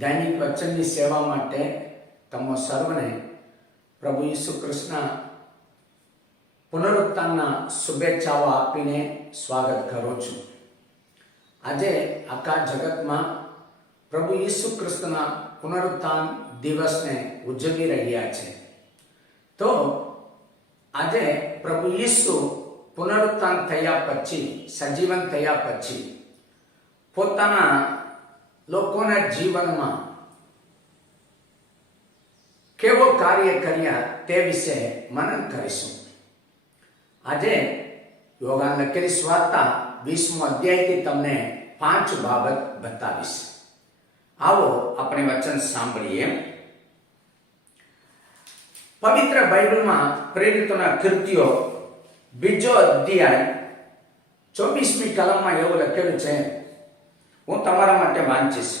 દૈનિક વચનની સેવા માટે તમો સર્વને પ્રભુ ઈસુ કૃષ્ણ પુનરુત્થાનના શુભેચ્છાઓ આપીને સ્વાગત કરું છું। આજે આખા જગતમાં પ્રભુ ઈસુ કૃષ્ણના પુનરુત્થાન દિવસને ઉજવી રહ્યા છે। તો આજે પ્રભુ ઈસુ પુનરુત્થાન થયા પછી, સજીવન થયા પછી પોતાના લોકોના જીવનમાં કેવો કાર્ય કર્યા તે વિશે મનન કરીશું। આજે યોહાન લખેલી સુવાર્તા 20મો અધ્યાયથી તમને 5 બાબત બતાવીશ। આવો આપણે વચન સાંભળીએ। પવિત્ર બાઇબલમાં પ્રેરિતોના કૃત્યો 2જો અધ્યાય 24મી કલમમાં એવું લખેલું છે, હું તમારા માટે વાંચીશ।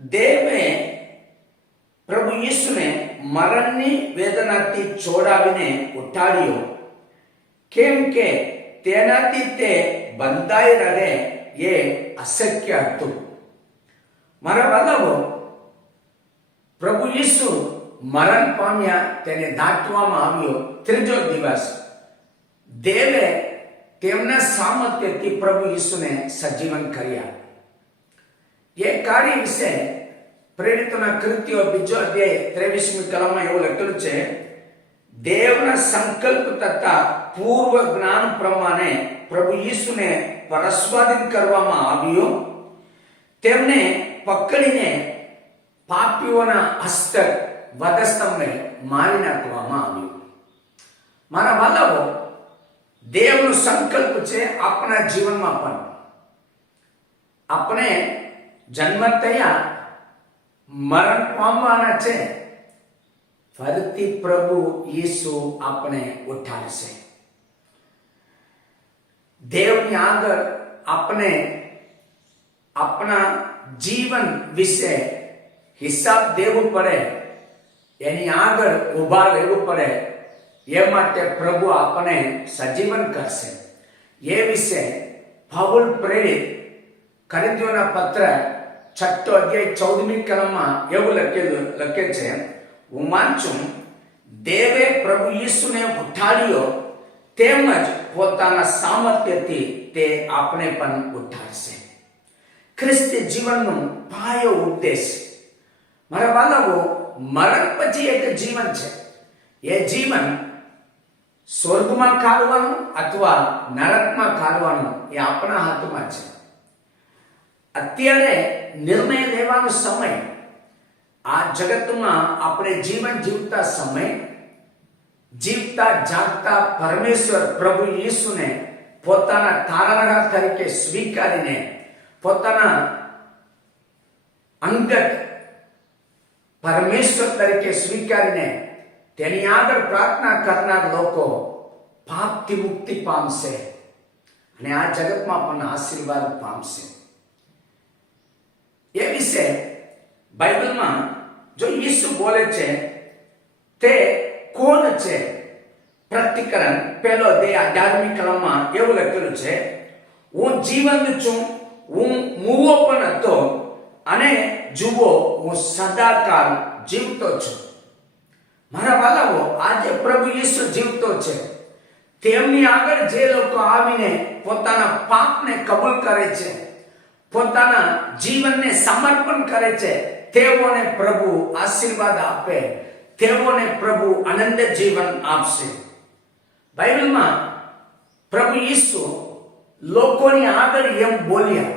દેવે પ્રભુ ઈસુને મરણની વેદનાથી છોડાવીને ઉઠાડ્યો, કેમ કે તેનાથી તે બંધાઈ રહે એ અશક્ય હતું। મારા બાળકો, પ્રભુ ઈસુ મરણ પામ્યા, તેને દાટવામાં આવ્યો। 3જો દિવસ દેવે તેમના સામર્થ્યથી પ્રભુ ઈસુને સજીવન કર્યા। એ કાર્ય વિશે પ્રેરિતોના કૃત્યો 2જો અધ્યાય 23મી કલમમાં એવું લખેલું છે, દેવના સંકલ્પ તથા પૂર્વ જ્ઞાન પ્રમાણે પ્રભુ ઈસુને પરસ્વાધીન કરવામાં આવ્યો। તેમને પકડીને પાપીઓના હસ્તક વધસ્તંભે મારી નાખવામાં આવ્યું। મારા બાળકો, દેવનો સંકલ્પ છે આપણા જીવનમાં પણ આપણે જન્મ થયા મરણ પામવાના છે, ફરીથી પ્રભુ ઈસુ આપણે ઉઠાડશે। દેવની આગળ આપણે આપણા જીવન વિશે હિસાબ દેવું પડે, એની આગળ ઊભા રહેવું પડે। એ માટે પ્રભુ આપણે સજીવન કરશે। એ વિશે પાઉલ પ્રેરિત કોરિન્થીયોના પત્ર 6ઠો અધ્યાય 14મી કલમમાં એવું લખે છે, હું વાંચું, દેવે પ્રભુ ઈસુને ઉઠાડ્યો, તેમજ પોતાના સામર્થ્યથી તે આપણે પણ ઉઠાડશે। ખ્રિસ્તી જીવનનો પાયો ઉદ્દેશ, મારા બાળકો, મરણ પછી એક જીવન છે। એ જીવન સ્વર્ગમાં કાઢવાનું અથવા નરકમાં કાઢવાનું એ આપણા હાથમાં છે। અત્યારે નિર્ણય લેવાનો સમય, આ જગતમાં આપણે જીવન જીવતા સમય, જીવતા જાગતા પરમેશ્વર પ્રભુ ઈસુને પોતાના તારણહાર તરીકે સ્વીકારીને પોતાના અંગત પરમેશ્વર તરીકે સ્વીકારીને તેની આગળ પ્રાર્થના કરનાર લોકો પાપથી મુક્તિ પામશે અને આ જગતમાં પણ આશીર્વાદ પામશે। એ વિશે બાઇબલમાં જો ઈસુ બોલે છે, તે કોણ છે? પ્રકટીકરણ 1લો અધ્યાય 18મી કલમમાં એવું લખેલું છે, હું જીવંત છું, હું મૂવો પણ હતો, અને જુઓ હું સદાકાળ જીવતો છું। મારા બાળકો, આજે પ્રભુ ઈસુ જીવતો છે। તેમની આગળ જે લોકો આવીને પોતાના પાપને કબૂલ કરે છે, પોતાના જીવનને સમર્પણ કરે છે, તેઓને પ્રભુ આશીર્વાદ આપે, તેઓને પ્રભુ આનંદ જીવન આપશે। બાઇબલમાં પ્રભુ ઈસુ લોકોની આગળ એમ બોલ્યા,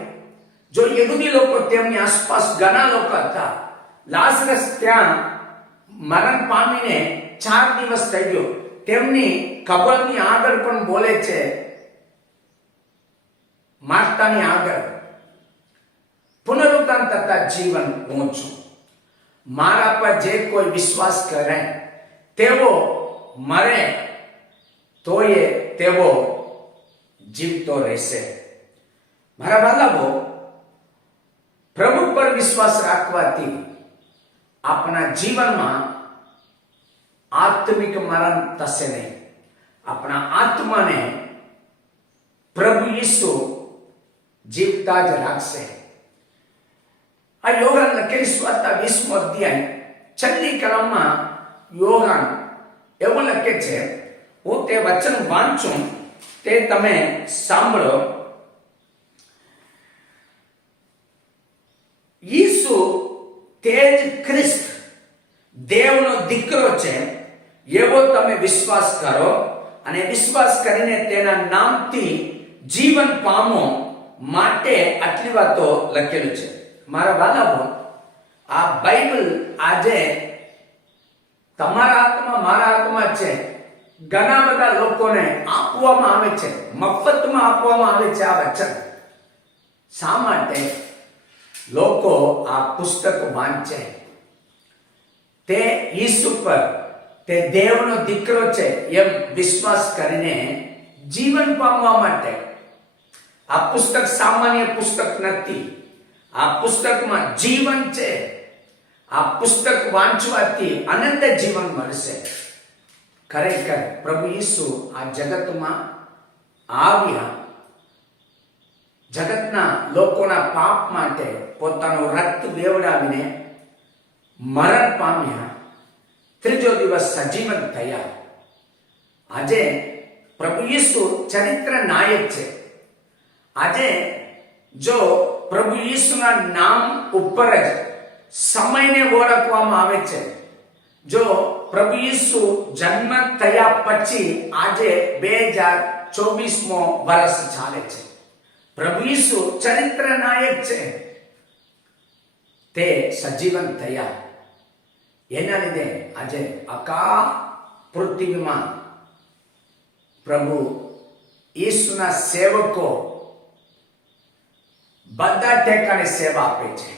જો યહૂદી લોકો તેમની આસપાસ ઘણા લોકો હતા, લાઝરસ ત્યાં મરણ પામીને 4 દિવસ થઈ ગયો, તેમની કબરની આગળ પણ બોલે છે, માર્તાની આગળ, પુનરુત્થાન તથા જીવન હું છું। મારા પર જે કોઈ વિશ્વાસ કરે તેઓ મરે તોય તેઓ જીવતો રહેશે। મારા બાળકો, પ્રભુ પર વિશ્વાસ રાખવાથી આપણા જીવનમાં આત્મિક મરણ થશે નહીં। આપણા આત્માને પ્રભુ ઈસુ જીવતા જ રાખશે। આ યોહાન લખેલી સુવાર્તા 20મો અધ્યાય છેલ્લી કલમમાં યોહાન એવું લખે છે, હું તે વચન વાંચું તે તમે સાંભળો. ઈસુ તે જ ખ્રિસ્ત દેવનો દીકરો છે એવો તમે વિશ્વાસ કરો અને વિશ્વાસ કરીને તેના નામથી જીવન પામો માટે આટલી વાતો લખેલું છે. મારા બાળકો, આ બાઇબલ આજે તમારા હાથમાં, મારા હાથમાં છે. ઘણા બધા લોકોને આપવામાં આવે છે, મફતમાં આપવામાં આવે છે આ વચન. શા માટે લોકો આ પુસ્તક વાંચે? તે ઈસુ પર, તે દેવનો દીકરો છે એમ વિશ્વાસ કરીને જીવન પામવા માટે. આ પુસ્તક સામાન્ય પુસ્તક નથી. આ પુસ્તકમાં જીવન છે. આ પુસ્તક વાંચવાથી અનંત જીવન મળશે. ખરેખર પ્રભુ ઈસુ આ જગતમાં આવ્યા, જગતના લોકોના પાપ માટે પોતાનું રક્ત વેવડાવીને મરણ પામ્યા, ત્રીજો દિવસ સજીવન થયા. આજે પ્રભુ ઈસુ ચરિત્ર નાયક છે. આજે જો પ્રભુ ઈસુના નામ ઉપર જ સમયને ઓળખવામાં આવે છે, જો પ્રભુ ઈસુ જન્મ થયા પછી આજે 2024મો વર્ષ ચાલે છે. પ્રભુ ઈસુ ચરિત્ર નાયક છે. તે સજીવન થયા, એના લીધે આજે આખા પૃથ્વીમાં પ્રભુ ઈસુના સેવકો બધા ઠેકાણે સેવા આપે છે.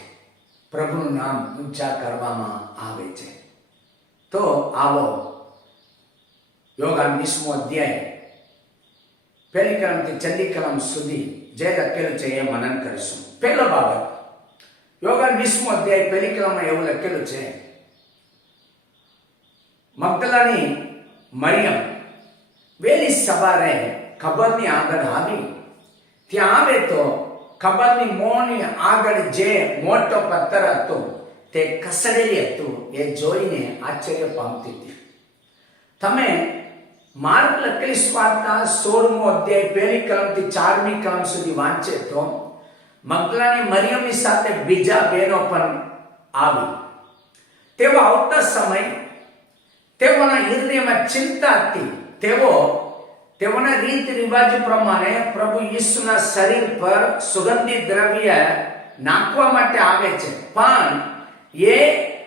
પ્રભુનું નામ ઊંચા કરવામાં આવે છે. તો આવો યોહાન 20મો અધ્યાય પહેલી કલમથી છેલ્લી કલમ સુધી જે લખેલું છે એ મનન કરીશું. પહેલો બાબત, યોહાન 20મો અધ્યાય પહેલી કલમમાં એવું લખેલું છે, મગદલાની મરિયમ વહેલી સવારે ખબરની આગળ આવી. ત્યાં આવે તો ખબરની મોંની આગળ જે મોટો પથ્થર હતો તે ખસેડેલી હતું એ જોઈને આશ્ચર્ય પામતી હતી. તમે માર્ક લખેલી સુવાર્તા 16મો અધ્યાય પહેલી કલમથી 4મી કલમ સુધી વાંચે તો મગદલાની મરિયમની સાથે બીજા બહેનો પણ આવી. તેઓ આવતા સમય તેઓના હૃદયમાં ચિંતા હતી. તેઓના રીત રિવાજ પ્રમાણે પ્રભુ ઈસુના શરીર પર સુગંધિત દ્રવ્ય નાખવા માટે આવે છે, પણ એ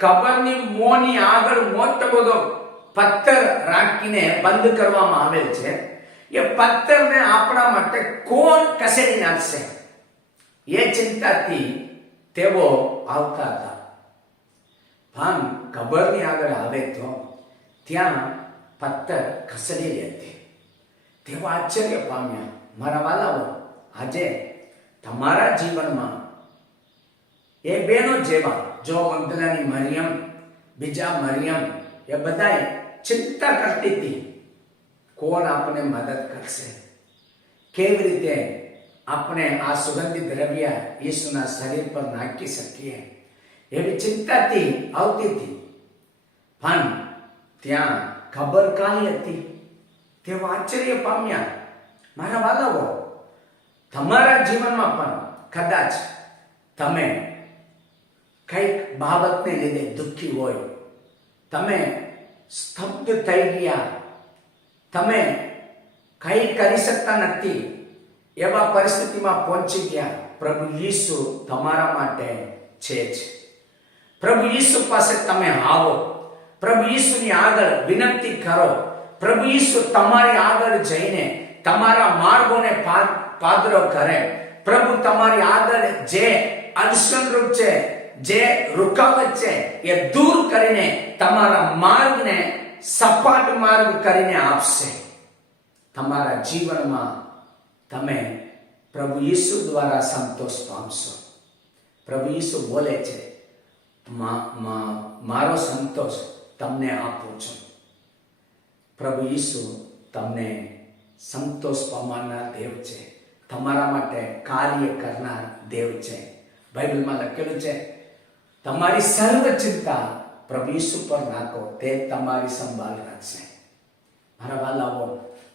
કબરની મોંની આગળ મોટો બધો પથ્થર રાખીને બંધ કરવામાં આવેલ છે. એ પથ્થરને આપણા માટે કોણ ખસેડી નાખશે? એ ચિંતાથી તેઓ આવતા હતા. પણ કબરની આગળ આવે તો ત્યાં પથ્થર ખસેડેલી હતી. તેઓ આશ્ચર્ય પામ્યા. મારા વાલાઓ, આજે તમારા જીવનમાં એ બહેનો જેવા, જો મગદલાની મરિયમ, બીજા મરિયમ, એ બધાએ ચિંતા કરતી હતી, કોણ આપણને મદદ કરશે? કેવી રીતે આપણે આ સુગંધિત દ્રવ્ય ઈસુના શરીર પર નાખી શકીએ? એવી ચિંતાથી આવતી હતી. પણ ત્યાં ખબર કાલી હતી. તેઓ આશ્ચર્ય પામ્યા. મારા વાલાઓ, તમારા જીવનમાં પણ કદાચ તમે કઈક બાબતને લીધે દુઃખી હોય, તમે સ્તબ્ધ થઈ ગયા, તમે કઈ કરી શકતા નથી, એવા પરિસ્થિતિમાં પહોંચી ગયા. પ્રભુ ઈસુ તમારા માટે છે જ. પ્રભુ ઈસુ પાસે તમે આવો. પ્રભુ ઈસુની આગળ વિનંતી કરો. પ્રભુ ઈસુ તમારી આગળ જઈને તમારા માર્ગોને પાદરો કરે. પ્રભુ તમારી આગળ જે અડચણરૂપ છે, જે રૂકાવટ છે, એ દૂર કરીને તમારા માર્ગને સપાટ માર્ગ કરીને આપશે. તમારા જીવનમાં તમે પ્રભુ ઈસુ દ્વારા સંતોષ પામશો. પ્રભુ ઈસુ બોલે છે, મારો સંતોષ તમને આપું છું. પ્રભુ ઈસુ તમને સંતોષ પામનાર દેવ છે. તમારા માટે કાર્ય કરનાર દેવ છે. બાઇબલમાં લખેલું છે, તમારી સર્વ ચિંતા પ્રભુ ઈસુ પર નાખો, તે તમારી સંભાળ રાખશે. મારા વાલાઓ,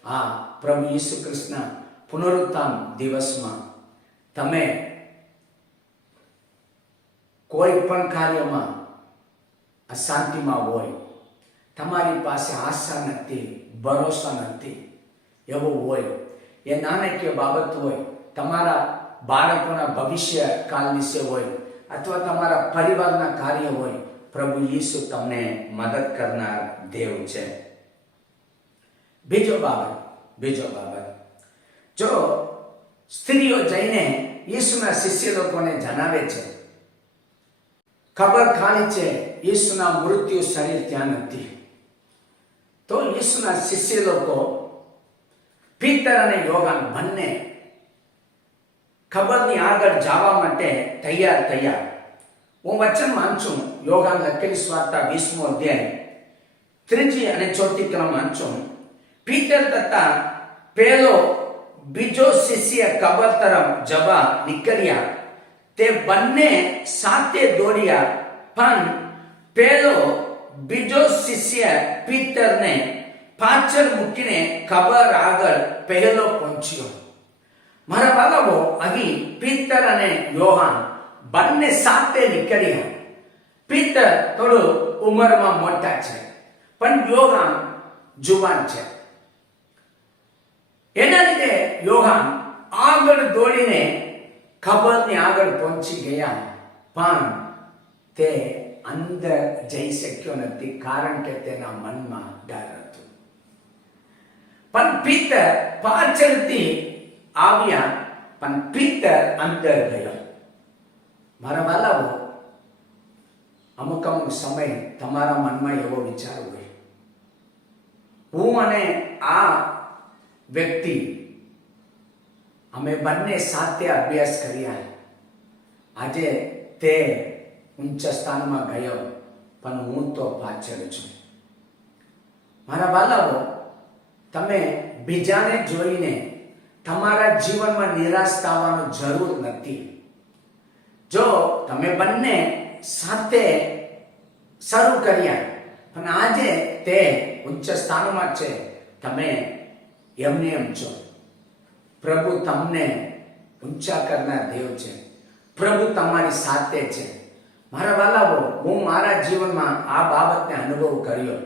આ પ્રભુ ઈસુ કૃષ્ણ પુનરુત્થાન દિવસમાં તમે કોઈ પણ કાર્યમાં અશાંતિમાં હોય, તમારી પાસે આશા નથી, ભરોસા નથી, એવું હોય, એ નાણાકીય બાબત હોય, તમારા બાળકોના ભવિષ્ય કાલ વિશે હોય, અથવા તમારા પરિવારના કાર્ય હોય, પ્રભુ ઈસુ તમને મદદ કરનાર દેવ છે. બીજો બાબત, જો સ્ત્રીઓ જઈને ઈસુના શિષ્ય લોકોને જણાવે છે, ખબર ખાલી છે ઈસુના મૃત્યુ શરીર ત્યાં નથી, તો ઈસુના શિષ્ય લોકો પીતર અને યોહાન બંને ખબરની આગળ જવા માટે તૈયાર. હું વચન વાંચું, યોહાન લખેલી સ્વાર્તા 20મો અધ્યાય 3 અને 4 ક્રમ વાંચું. પીતર તથા પેલો બીજો શિષ્ય કબર તરફ જવા નીકળ્યા. તે બંને સાથે દોડ્યા, પણ પેલો બીજો શિષ્ય પીતરને પાછળ મૂકીને કબર આગળ પહેલો પહોંચ્યો. મારા બાળકો, અહીં પીતર અને યોહાન બંને સાથે નીકળ્યા. પીતર થોડું ઉંમરમાં મોટા છે, પણ યોહાન જુવાન છે. એના લીધે યોહાન આગળ દોડીને ખબરની આગળ પહોંચી ગયા, પણ તે અંદર જઈ શક્યો નથી, કારણ કે તેના મનમાં ડર હતો. પણ પીતર પાછળથી આવ્યા, પણ પીતર અંદર ગયો. મારા વાલાઓ, અમુક સમય તમારા મનમાં એવો વિચાર હોય, હું અને આ વ્યક્તિ અમે બંને સાથે અભ્યાસ કર્યા, આજે તે ઉચ્ચ સ્થાનમાં ગયો, પણ હું તો પાછળ છું. મારા બાળકો, તમે બીજાને જોઈને તમારા જીવનમાં નિરાશ થવાનું જરૂર નથી. જો તમે બંને સાથે શરૂ કર્યા, પણ આજે તે ઉચ્ચ સ્થાનમાં છે, તમે એમને એમ છો. પ્રભુ તમને ઊંચા કરનાર દેવ છે. પ્રભુ તમારી સાથે છે. મારા વાલાઓ, હું મારા જીવનમાં આ બાબતને અનુભવ કર્યો.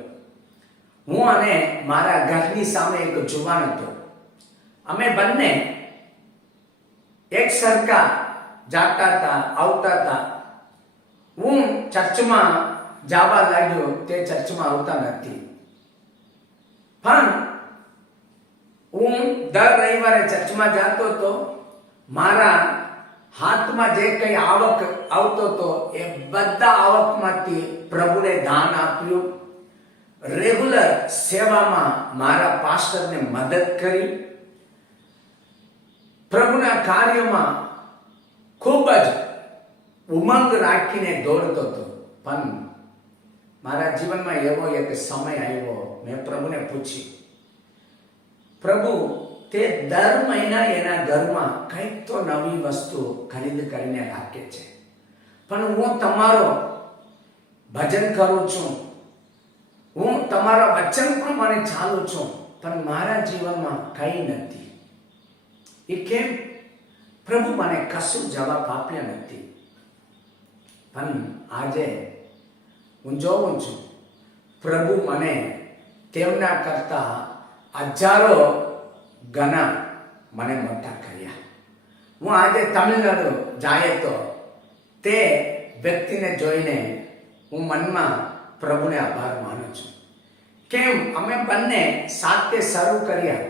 હું અને મારા ઘરની સામે એક જુવાન હતો. અમે બંને એક સરખા જાતા હતા, આવતા હતા. હું ચર્ચમાં જવા લાગ્યો, તે ચર્ચમાં આવતા નથી. પણ હું દર રવિવારે ચર્ચમાં જતો હતો. મારા હાથમાં જે કંઈ આવક આવતો હતો, એ બધા આવકમાંથી પ્રભુને દાન આપ્યું. રેગ્યુલર સેવામાં મારા પાસ્ટરને મદદ કરી. પ્રભુના કાર્યમાં ખૂબ જ ઉમંગ રાખીને દોડતો હતો. પણ મારા જીવનમાં એવો એક સમય આવ્યો, મેં પ્રભુને પૂછ્યું, પ્રભુ, તે દર મહિના એના ઘરમાં કંઈક તો નવી વસ્તુ ખરીદ કરીને રાખે છે, પણ હું તમારો ભજન કરું છું, હું તમારા વચન પ્રમાણે ચાલું છું, પણ મારા જીવનમાં કંઈ નથી. એ કેમ? પ્રભુ મને કશું જવાબ આપ્યા નથી. પણ આજે હું જોઉં છું, પ્રભુ મને તેમના કરતા હજારો ગણા મને મોટા કર્યા. હું આજે તમિલનાડુ જાય તો તે વ્યક્તિને જોઈને હું મનમાં પ્રભુને આભાર માનું છું. કેમ? અમે બંને સાથે શરૂ કર્યા,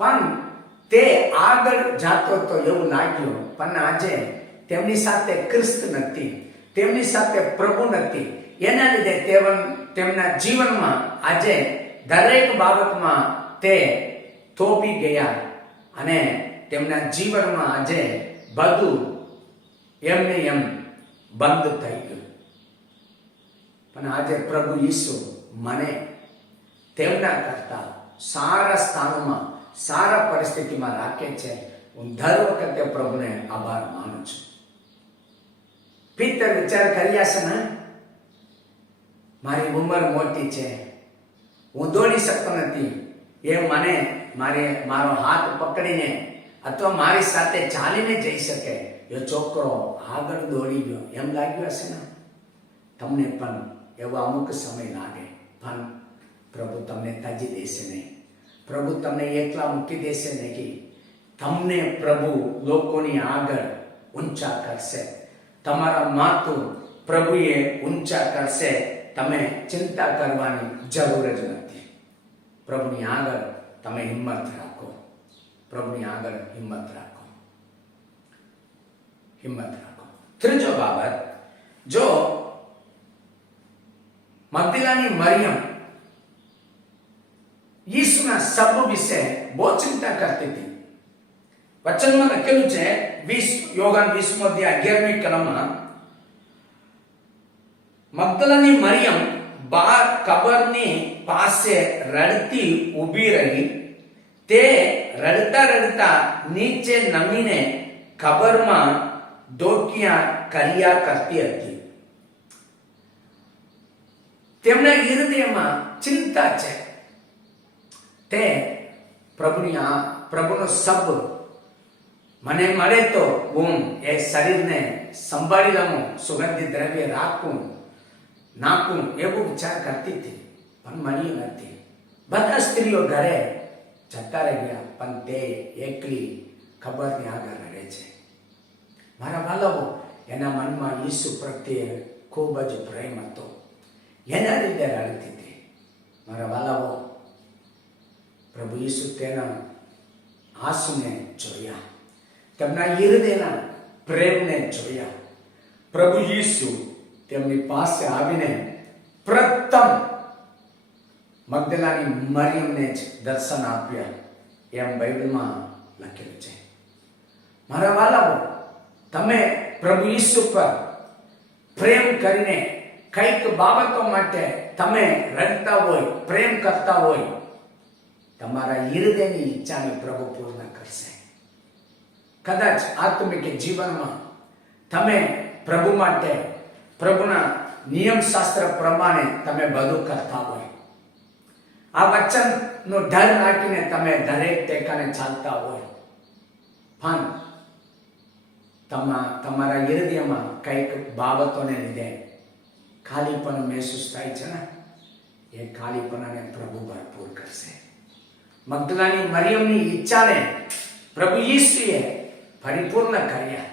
પણ તે આગળ જતો તો એવું લાગ્યું, પણ આજે તેમની સાથે ખ્રિસ્ત નથી, તેમની સાથે પ્રભુ નથી. એના લીધે તેમના જીવનમાં આજે દરેક બાબતમાં તે થોભી ગયા, અને તેમના જીવનમાં આજે બધું એમને એમ બંધ થઈ ગયું. પણ આજે પ્રભુ ઈસુ મને તેમના કરતા સારા સ્થાનમાં, સારા પરિસ્થિતિમાં રાખે છે. હું દર વખતે પ્રભુને આભાર માનું છું. પિત્તર વિચાર કર્યા છે ને, મારી ઉંમર મોટી છે, હું દોડી શકતો નથી, એ મને મારો હાથ પકડીને અથવા મારી સાથે ચાલીને જઈ શકે, એ છોકરો આગળ દોડી ગયો, એમ લાગ્યું હશે ને. તમને પણ એવો અમુક સમય લાગે, પણ પ્રભુ તમને ત્યજી દેશે નહીં. પ્રભુ તમને એકલા મૂકી દેશે નહીં. તમને પ્રભુ લોકોની આગળ ઊંચા કરશે, તમારા માથું પ્રભુએ ઊંચા કરશે. તમે ચિંતા કરવાની જરૂર જ નથી. પ્રભુની આગળ તમે હિંમત રાખો. પ્રભુની આગળ હિંમત રાખો. હિંમત રાખો. ત્રીજો બાબત, જો મગદલાની મરિયમ યીશુના શબ વિશે બહુ ચિંતા કરતી હતી. વચનમાં લખેલું છે, યોહાન 20મો અધ્યાય 11મી કલમમાં, મગદલાની મરિયમ બહાર કબરની પાસે રડતી ઊભી રહી. તે રડતા રડતા નીચે નમીને કબરમાં ડોકિયા કર્યા કરતી હતી. તેમના હૃદયમાં ચિંતા છે. તે પ્રભુનો શબ મને મળે તો હું એ શરીરને સંભાળી લઉં, સુગંધિત દ્રવ્ય નાખું, એવું વિચાર કરતી હતી, પણ મળ્યું નથી. બધા સ્ત્રીઓ ઘરે જતા રહ્યા, પણ તે એકલી ખબરની આગળ રહે છે. મારા બાળકો, એના મનમાં ઈસુ પ્રત્યે ખૂબ જ પ્રેમ હતો, એના લીધે રડતી હતી. મારા બાળકો, પ્રભુ ઈસુ તેના આંસુને જોયા, તેમના હૃદયના પ્રેમને જોયા. પ્રભુ ઈસુ તેમની પાસે આવીને પ્રથમ મગદલાની મરિયમને જ દર્શન આપ્યા, એમ બાઇબલમાં લખેલું છે. મારા વાલાઓ, તમે પ્રભુ ઈસુ પર પ્રેમ કરીને કઈક બાબતો માટે તમે રડતા હોય, પ્રેમ કરતા હોય, તમારા હૃદયની ઈચ્છાને પ્રભુ પૂર્ણ કરશે. કદાચ આત્મિક જીવનમાં તમે પ્રભુ માટે, પ્રભુના નિયમ શાસ્ત્ર પ્રમાણે તમે બધું કરતા હોય, આ વચનનો ડર રાખીને તમે દરેક ટેકાને ચાલતા હોય, પણ તમારા હૃદયમાં કઈક બાબતોને લીધે ખાલીપણું મહેસૂસ થાય છે ને, એ ખાલીપણાને પ્રભુ ભરપૂર કરશે. મગદલાની મરિયમની ઈચ્છાને પ્રભુ ઈસુએ પરિપૂર્ણ કર્યા.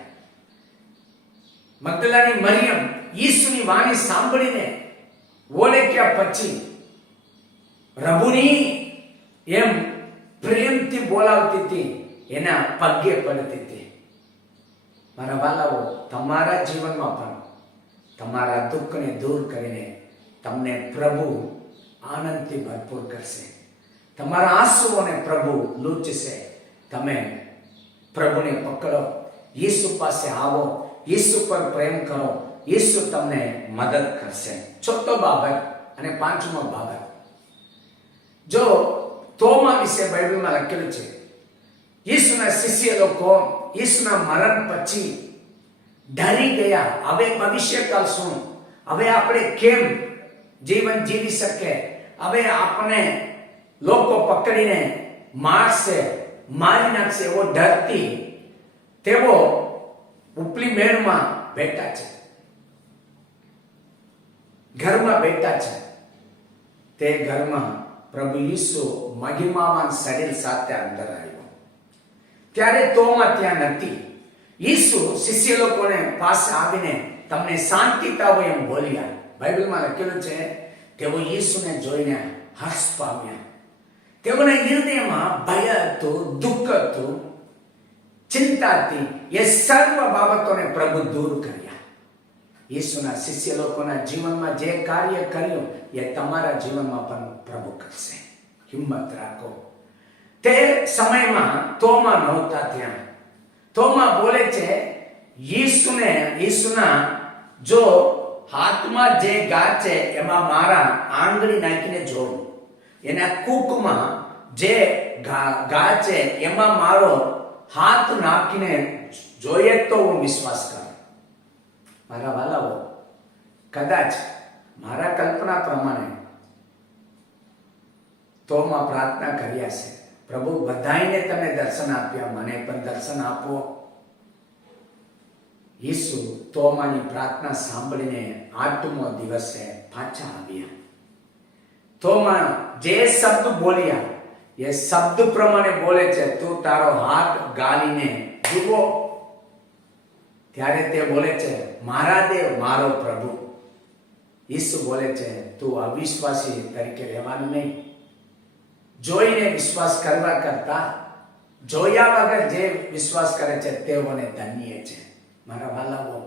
મગદલાની મરિયમ ઈસુની વાણી સાંભળીને ઓળખ્યા પછી પ્રભુની એમ પ્રેમથી બોલાવતી હતી, એના પગે પડતી હતી. મારા વાલાઓ, તમારા જીવનમાં પણ તમારા દુઃખને દૂર કરીને તમને પ્રભુ આનંદથી ભરપૂર કરશે. તમારા આંસુઓને પ્રભુ લૂછશે. તમે પ્રભુને પકડો, ઈસુ પાસે આવો, ઈસુ પર પ્રેમ કરો, ઈસુ તમને મદદ કરશે. ચોથો બાબત અને પાંચમો બાબત, જો તોમા વિશે બાઇબલમાં લખેલું છે, ઈસુના શિષ્ય લોકો ઈસુના મરણ પછી ડરી ગયા. હવે ભવિષ્યકાળ શું? હવે આપણે કેમ જીવન જીવી શકે? હવે આપણે લોકો પકડીને મારશે, મારી નાખશે, એવો ડરતી તેઓ ઉપલી મેળમાં બેઠા છે, ઘરમાં બેઠા છે. તે ઘરમાં પ્રભુ ઈસુ મહિમાવાન શરીર સાથે અંદર આવ્યો. ત્યારે તોમા ત્યાં નથી. ઈસુ શિષ્ય લોકોને પાસે આવીને તમને શાંતિ પાવો એમ બોલ્યા. બાઇબલમાં લખેલું છે, તેઓ ઈસુને જોઈને હર્ષ પામ્યા. તેઓના હૃદયમાં ભય હતું, દુઃખ હતું, ચિંતા હતી. એ સર્વ બાબતોને પ્રભુ દૂર કર્યા. ઈસુના શિષ્ય લોકોના જીવનમાં જે કાર્ય કર્યું, એ તમારા જીવનમાં પણ પ્રભુ કરશે. હિંમત રાખો. તે સમયમાં તોમા નહોતા ત્યાં. તોમા બોલે છે, ઈસુના જો હાથમાં જે ઘા છે એમાં મારા આંગળી નાખીને જોઉં, એના કૂકમાં જે ઘા છે એમાં મારો હાથ નાખીને જોઈએ તો હું વિશ્વાસ કરું. મારા વાલાઓ, કદાચ મારા કલ્પના પ્રમાણે તોમાં પ્રાર્થના કર્યા છે, પ્રભુ બધાઈને તમે દર્શન આપ્યા, મને પણ દર્શન આપો. ઈસુ તોમાની પ્રાર્થના સાંભળીને 8મો દિવસે પાછા આવ્યા. તોમા જે શબ્દ બોલ્યા એ શબ્દ પ્રમાણે બોલે છે, તું તારો હાથ ગાલીને જુઓ. ત્યારે તે બોલે છે, મારા દેવ, મારો પ્રભુ. ઈસુ બોલે છે, તું અવિશ્વાસી તરીકે રહેવાનું નહીં. જોઈને વિશ્વાસ કરવા કરતા જોયા વગર જે વિશ્વાસ કરે છે તેઓને ધન્ય છે. મારા વાલાઓ,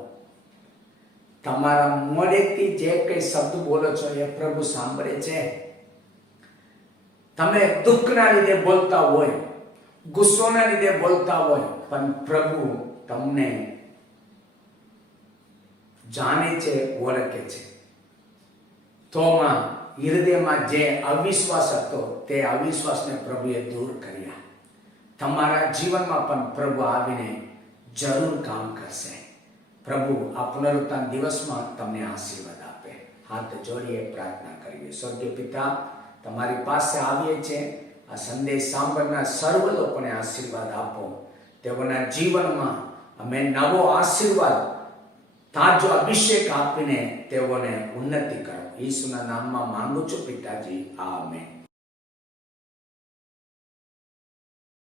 તમારા મોઢેથી જે કઈ શબ્દ બોલો છો એ પ્રભુ સાંભળે છે. તમે દુઃખના લીધે બોલતા હોય, ગુસ્સોના લીધે બોલતા હોય, પણ પ્રભુ તમને જાણે છે, ઓળખે છે. તોમાં હૃદયમાં જે અવિશ્વાસ હતો તે અવિશ્વાસને પ્રભુએ દૂર કર્યા. તમારા જીવનમાં પણ પ્રભુ આવીને જરૂર કામ કરશે. પ્રભુ આ પુનરુત્થાન દિવસમાં તમને આશીર્વાદ આપે. હાથ જોડીએ પ્રાર્થના કરીએ. સ્વર્ગીય પિતા, તમારી પાસે આવીએ છીએ. આ સંદેશ સાંભળનાર સર્વ લોકોને આશીર્વાદ આપો. તેઓના જીવનમાં અમે નવો આશીર્વાદ, તાજો અભિષેક આપીને તેઓને ઉન્નતિ કરો. ઈસુના નામમાં માંગુ છું પિતાજી, આમેન.